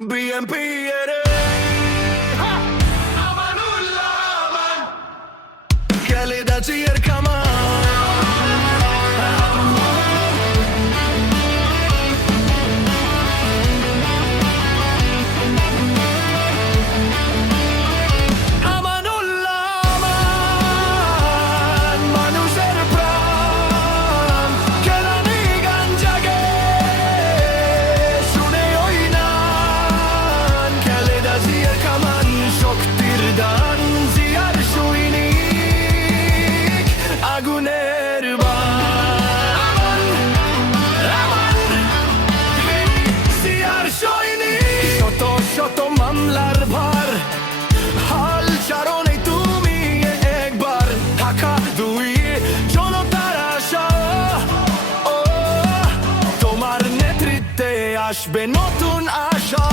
BMP এর আমানুল্লাহ আমান খালেদা জিয়ার কামান মামলার ভার হাল চারণে তুমি একবার ঢাকা দুই জনতার আশা ও তোমার নেতৃত্বে আসবে নতুন আশা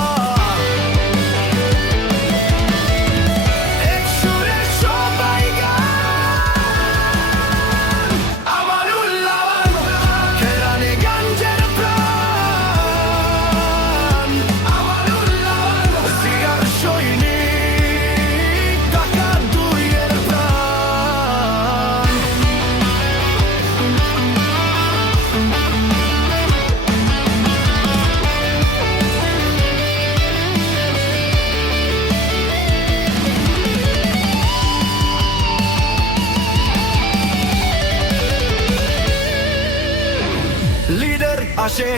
লিডার আসে